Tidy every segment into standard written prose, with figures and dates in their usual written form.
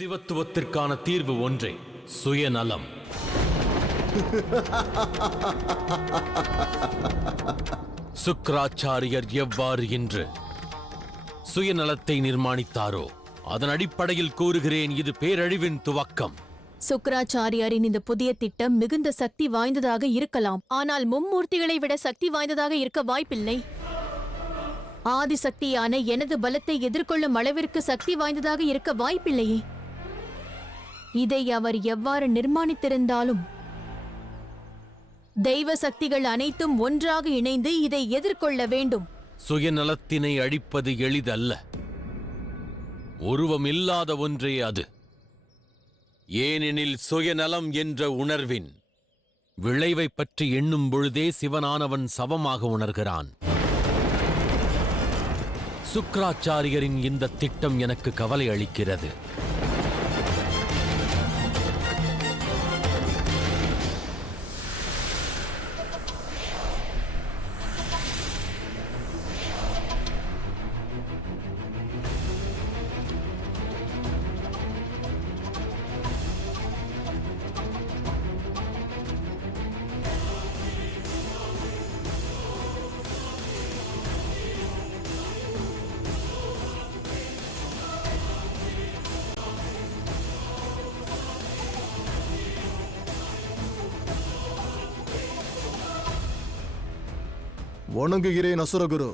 சிவத்துவத்திற்கான தீர்வு ஒன்றே, சுயநலம். சுக்கிராச்சாரியர் எவ்வாறு இன்று சுயநலத்தை நிர்மாணித்தாரோ அதன் அடிப்படையில் கூறுகிறேன், இது பேரழிவின் துவக்கம். சுக்கிராச்சாரியாரின் இந்த புதிய திட்டம் மிகுந்த சக்தி வாய்ந்ததாக இருக்கலாம், ஆனால் மும்மூர்த்திகளை விட சக்தி வாய்ந்ததாக இருக்க வாய்ப்பில்லை. ஆதிசக்தியான எனது பலத்தை எதிர்கொள்ளும் அளவிற்கு சக்தி வாய்ந்ததாக இருக்க வாய்ப்பில்லையே. இதை அவர் எவ்வாறு நிர்மாணித்திருந்தாலும் தெய்வ சக்திகள் அனைத்தும் ஒன்றாக இணைந்து இதை எதிர்கொள்ள வேண்டும். சுயநலத்தினை அழிப்பது எளிதல்ல. உருவமில்லாத ஒன்றே அது. ஏனெனில் சுயநலம் என்ற உணர்வின் விளைவை பற்றி எண்ணும் பொழுதே சிவனானவன் சவமாக உணர்கிறான். சுக்கிராச்சாரியரின் இந்த திட்டம் எனக்கு கவலை அளிக்கிறது. வணங்குகிறேன் அசுரகுரு,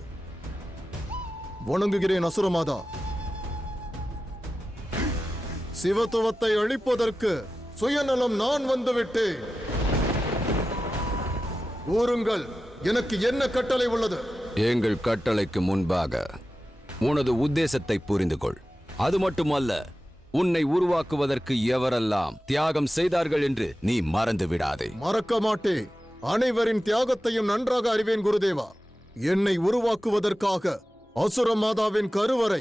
வணங்குகிறேன் அசுரமாதா. சிவத்துவத்தை அழிப்பதற்கு சுயநலம் நான் வந்துவிட்டேன். கூறுங்கள், எனக்கு என்ன கட்டளை உள்ளது? எங்கள் கட்டளைக்கு முன்பாக உனது உத்தேசத்தை புரிந்து கொள். அது மட்டுமல்ல, உன்னை உருவாக்குவதற்கு எவரெல்லாம் தியாகம் செய்தார்கள் என்று நீ மறந்து விடாதே. மறக்க மாட்டேன். அனைவரின் தியாகத்தையும் நன்றாக அறிவேன் குருதேவா. என்னை உருவாக்குவதற்காக அசுர மாதாவின் கருவறை,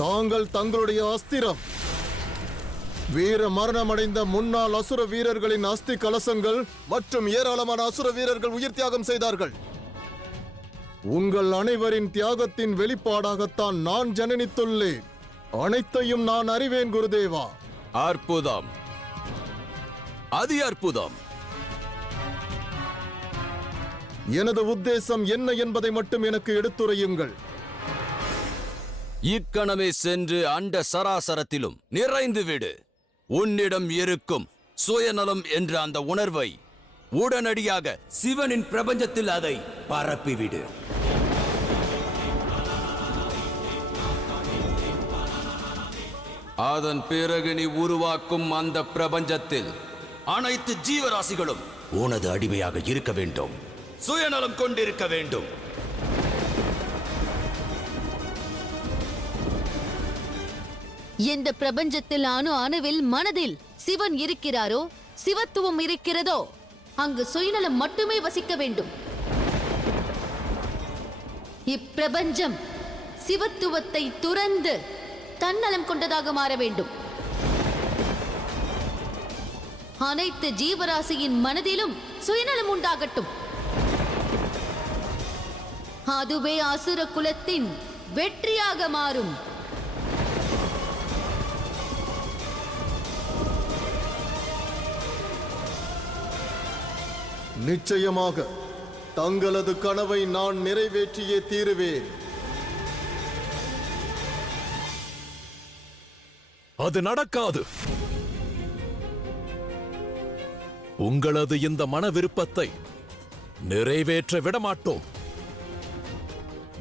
தாங்கள் தங்களுடைய அஸ்திரம், வீர மரணமடைந்த முன்னாள் அசுர வீரர்களின் அஸ்தி கலசங்கள் மற்றும் ஏராளமான அசுர வீரர்கள் உயிர் தியாகம் செய்தார்கள். உங்கள் அனைவரின் தியாகத்தின் வெளிப்பாடாகத்தான் நான் ஜனனித்துள்ளேன். அனைத்தையும் நான் அறிவேன் குருதேவா. அற்புதம், அதி அற்புதம். எனது உத்தேசம் என்ன என்பதை மட்டும் எனக்கு எடுத்துரையுங்கள். இக்கணமே சென்று அண்ட சராசரத்திலும் நிறைந்து விடு. உன்னிடம் இருக்கும் சுயநலம் என்ற அந்த உணர்வை உடனடியாக சிவனின் பிரபஞ்சத்தில் அதை பரப்பிவிடு. அதன் பிறகு நீ உருவாக்கும் அந்த பிரபஞ்சத்தில் அனைத்து ஜீவராசிகளும் உனது அடிமையாக இருக்க வேண்டும், சுயநலம் கொண்டிருக்க வேண்டும். எந்த பிரபஞ்சத்தில் அணுவில் மனதில் சிவன் இருக்கிறாரோ, சிவத்துவம் இருக்கிறதோ, அங்கு சுயநலம் மட்டுமே வசிக்க வேண்டும். இப்பிரபஞ்சம் சிவத்துவத்தை துறந்து தன்னலம் கொண்டதாக மாற வேண்டும். அனைத்து ஜீவராசியின் மனதிலும் சுயநலம் உண்டாகட்டும். அதுவே அசுர குலத்தின் வெற்றியாக மாறும். நிச்சயமாக தங்களது கனவை நான் நிறைவேற்றியே தீருவேன். அது நடக்காது. உங்களது இந்த மன விருப்பத்தை நிறைவேற்ற விடமாட்டோம்.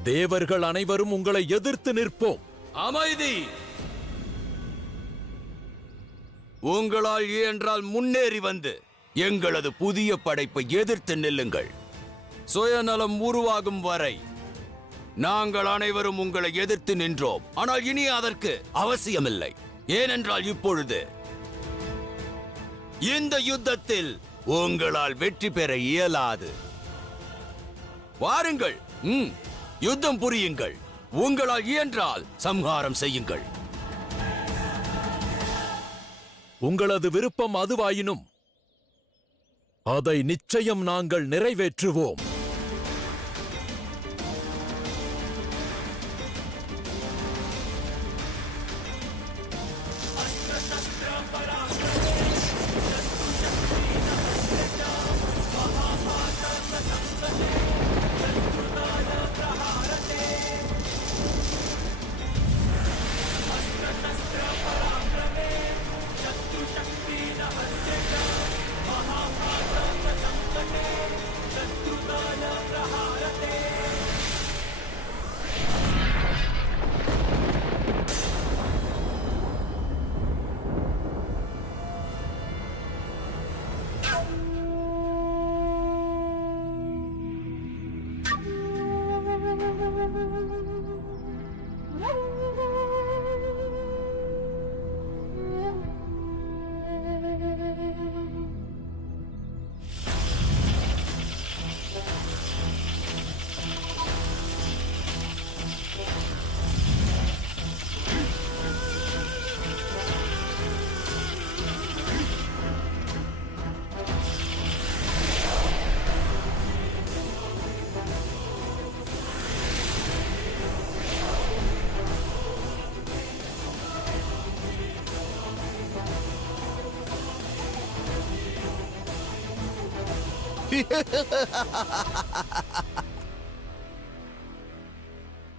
தேவர்கள் அனைவரும் உங்களை எதிர்த்து நிற்போம். அமைதி! உங்களால் இயன்றால் முன்னேறி வந்து எங்களது புதிய படைப்பை எதிர்த்து நில்லுங்கள். சுயநலம் உருவாகும் வரை நாங்கள் அனைவரும் உங்களை எதிர்த்து நின்றோம். ஆனால் இனி அதற்கு அவசியமில்லை. ஏனென்றால் இப்பொழுது இந்த யுத்தத்தில் உங்களால் வெற்றி பெற இயலாது. வாருங்கள், யுத்தம் புரியுங்கள். உங்களால் இயன்றால் சம்ஹாரம் செய்யுங்கள். உங்களது விருப்பம் அதுவாயினும் அதை நிச்சயம் நாங்கள் நிறைவேற்றுவோம்.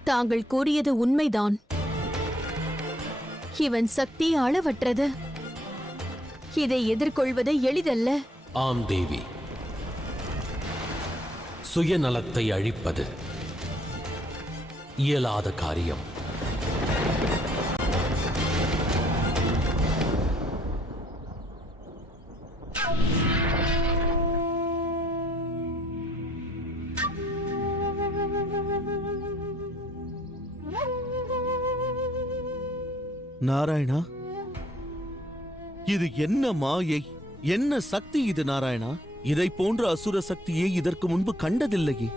தாங்கள் கூறியது உண்மைதான். இவன் சக்தி அளவற்றது. இதை எதிர்கொள்வது எளிதல்ல. ஆம் தேவி, சுயநலத்தை அழிப்பது இயலாத காரியம். நாராயணா, இது என்ன மாயை, என்ன சக்தி இது நாராயணா? இதை போன்ற அசுர சக்தியை இதற்கு முன்பு கண்டதில்லையே.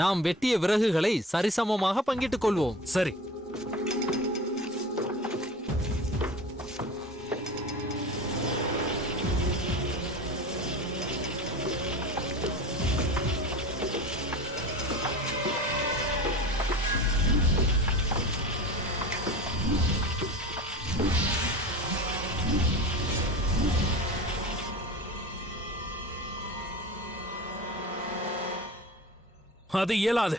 நாம் வெட்டிய விறகுகளை சரிசமமாக பங்கிட்டுக் கொள்வோம். சரி. அது இயலாது.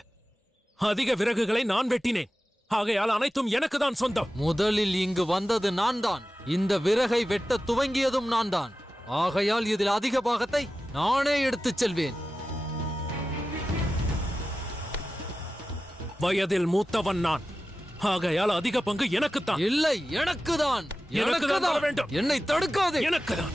அதிக விறகுகளை நான் வெட்டினேன். ஆகையால் அனைத்தும் எனக்கு தான் சொந்தம். முதலில் இங்கு வந்தது நான் தான். இந்த விறகை வெட்ட துவங்கியதும் நான் தான். ஆகையால் இதில் அதிக பாகத்தை நானே எடுத்துச் செல்வேன். வயதில் மூத்தவன் நான். ஆகையால் அதிக பங்கு எனக்குத்தான். இல்லை, எனக்குதான். எனக்குதான் தர வேண்டும். என்னை தடுக்காதே. எனக்குதான்.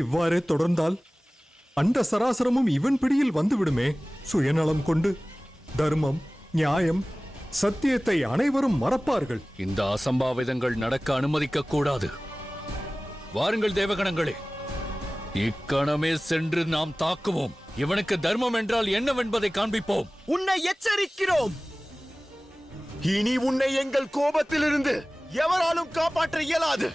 இவ்வாறே தொடர்ந்தால் அண்ட சராசரமும் இவன் பிடியில் வந்துவிடுமே. சுயநலம் கொண்டு தர்மம், நியாயம், சத்தியத்தை அனைவரும் மறப்பார்கள். இந்த அசம்பாவிதங்கள் நடக்க அனுமதிக்க கூடாது. வாருங்கள் தேவகணங்களே, இக்கணமே சென்று நாம் தாக்குவோம். இவனுக்கு தர்மம் என்றால் என்னவென்பதை காண்பிப்போம். உன்னை எச்சரிக்கிறோம். இனி உன்னை எங்கள் கோபத்திலிருந்து எவராலும் காப்பாற்ற இயலாது.